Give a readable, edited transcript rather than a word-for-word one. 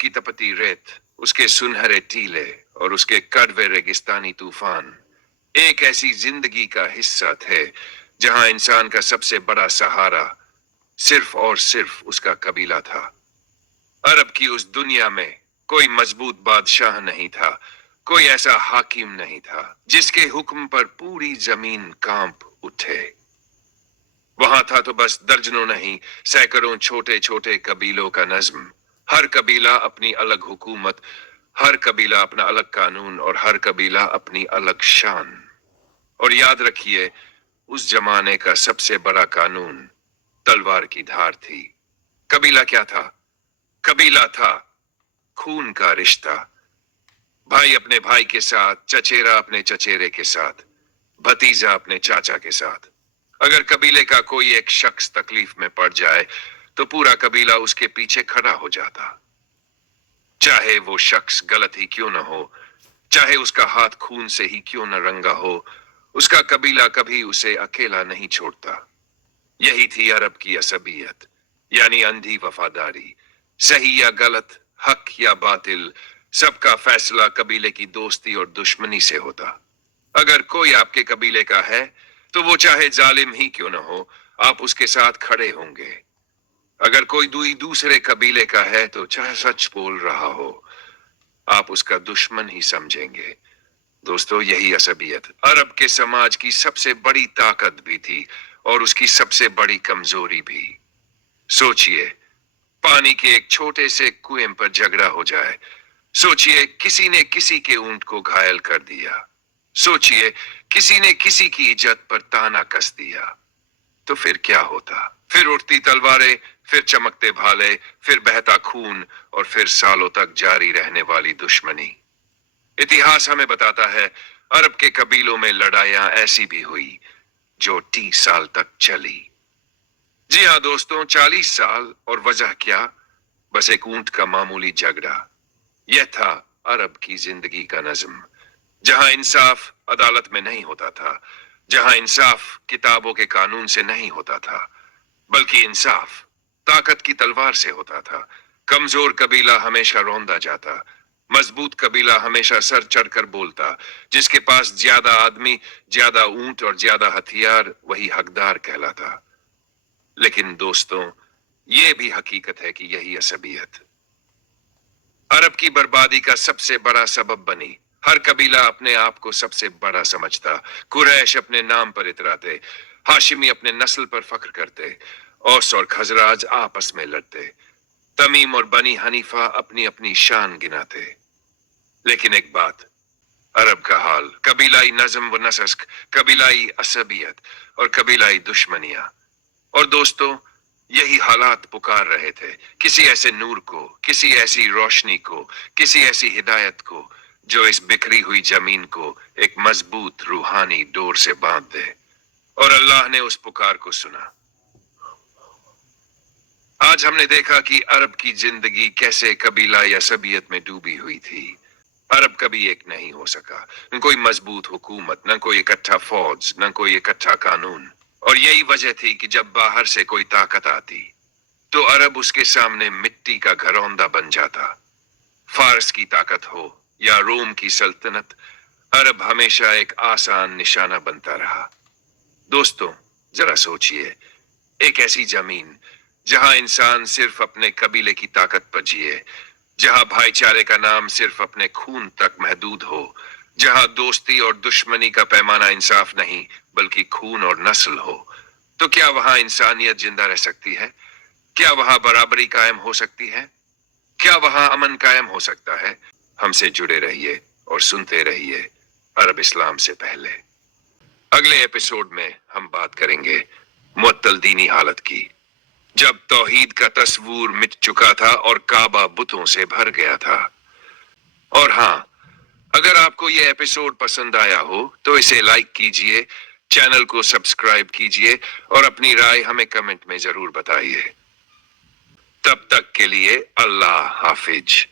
की तपती रेत, उसके सुनहरे टीले और उसके कड़वे रेगिस्तानी तूफान एक ऐसी जिंदगी का हिस्सा थे जहां इंसान का सबसे बड़ा सहारा सिर्फ और सिर्फ उसका कबीला था। अरब की उस दुनिया में कोई मजबूत बादशाह नहीं था, कोई ऐसा हाकिम नहीं था जिसके हुक्म पर पूरी जमीन कांप उठे। वहां था तो बस दर्जनों नहीं, सैकड़ों छोटे छोटे कबीलों का नज्म। हर कबीला अपनी अलग हुकूमत, हर कबीला अपना अलग कानून और हर कबीला अपनी अलग शान। और याद रखिए, उस जमाने का सबसे बड़ा कानून तलवार की धार थी। कबीला क्या था? कबीला था खून का रिश्ता। भाई अपने भाई के साथ, चचेरा अपने चचेरे के साथ, भतीजा अपने चाचा के साथ। अगर कबीले का कोई एक शख्स तकलीफ में पड़ जाए तो पूरा कबीला उसके पीछे खड़ा हो जाता, चाहे वो शख्स गलत ही क्यों न हो, चाहे उसका हाथ खून से ही क्यों न रंगा हो। उसका कबीला कभी उसे अकेला नहीं छोड़ता। यही थी अरब की असबियत, यानी अंधी वफादारी। सही या गलत, हक या बातिल, सबका फैसला कबीले की दोस्ती और दुश्मनी से होता। अगर कोई आपके कबीले का है तो वो चाहे जालिम ही क्यों न हो, आप उसके साथ खड़े होंगे। अगर कोई दूसरे कबीले का है तो चाहे सच बोल रहा हो, आप उसका दुश्मन ही समझेंगे। दोस्तों, यही असबियत अरब के समाज की सबसे बड़ी ताकत भी थी और उसकी सबसे बड़ी कमजोरी भी। सोचिए, पानी के एक छोटे से कुएं पर झगड़ा हो जाए। सोचिए, किसी ने किसी के ऊंट को घायल कर दिया। सोचिए, किसी ने किसी की इज्जत पर ताना कस दिया। तो फिर क्या होता? फिर उठती तलवारें, फिर चमकते भाले, फिर बहता खून और फिर सालों तक जारी रहने वाली दुश्मनी। इतिहास हमें बताता है, अरब के कबीलों में लड़ाइयां ऐसी भी हुई जो 30 साल तक चली। जी हाँ दोस्तों, 40 साल। और वजह क्या? बस एक ऊंट का मामूली झगड़ा। यह था अरब की जिंदगी का नज्म, जहां इंसाफ अदालत में नहीं होता था, जहां इंसाफ किताबों के कानून से नहीं होता था, बल्कि इंसाफ ताकत की तलवार से होता था। कमजोर कबीला हमेशा रौंदा जाता, मजबूत कबीला हमेशा सर चढ़कर बोलता। जिसके पास ज्यादा आदमी, ज्यादा ऊंट और ज्यादा हथियार, वही हकदार कहलाता। लेकिन दोस्तों, यह भी हकीकत है कि यही असबियत अरब की बर्बादी का सबसे बड़ा सबब बनी। हर कबीला अपने आप को सबसे बड़ा समझता। कुरैश अपने नाम पर इतराते, हाशिमी अपने नस्ल पर फख्र करते, औस और खजराज आपस में लड़ते, तमीम और बनी हनीफा अपनी अपनी शान गिनाते। लेकिन एक बात, अरब का हाल, कबीलाई नज्म व नसक, कबीलाई असबियत और कबीलाई दुश्मनियां। और दोस्तों, यही हालात पुकार रहे थे किसी ऐसे नूर को, किसी ऐसी रोशनी को, किसी ऐसी हिदायत को जो इस बिखरी हुई जमीन को एक मजबूत रूहानी डोर से बांध दे। और अल्लाह ने उस पुकार को सुना। आज हमने देखा कि अरब की जिंदगी कैसे कबीला या असबियत में डूबी हुई थी। अरब कभी एक नहीं हो सका, न कोई मजबूत हुकूमत, न कोई इकट्ठा फौज, न कोई इकट्ठा कानून। और यही वजह थी कि जब बाहर से कोई ताकत आती तो अरब उसके सामने मिट्टी का घरौंदा बन जाता। फारस की ताकत हो या रोम की सल्तनत, अरब हमेशा एक आसान निशाना बनता रहा। दोस्तों, जरा सोचिए, एक ऐसी जमीन जहां इंसान सिर्फ अपने कबीले की ताकत पर जिए, जहां भाईचारे का नाम सिर्फ अपने खून तक महदूद हो, जहां दोस्ती और दुश्मनी का पैमाना इंसाफ नहीं बल्कि खून और नस्ल हो, तो क्या वहां इंसानियत जिंदा रह सकती है? क्या वहां बराबरी कायम हो सकती है? क्या वहां अमन कायम हो सकता है? हमसे जुड़े रहिए और सुनते रहिए अरब इस्लाम से पहले। अगले एपिसोड में हम बात करेंगे मुअत्तल दीनी हालत की, जब तौहीद का तस्वूर मिट चुका था और काबा बुतों से भर गया था। और हाँ, अगर आपको यह एपिसोड पसंद आया हो तो इसे लाइक कीजिए, चैनल को सब्सक्राइब कीजिए और अपनी राय हमें कमेंट में जरूर बताइए। तब तक के लिए अल्लाह हाफिज।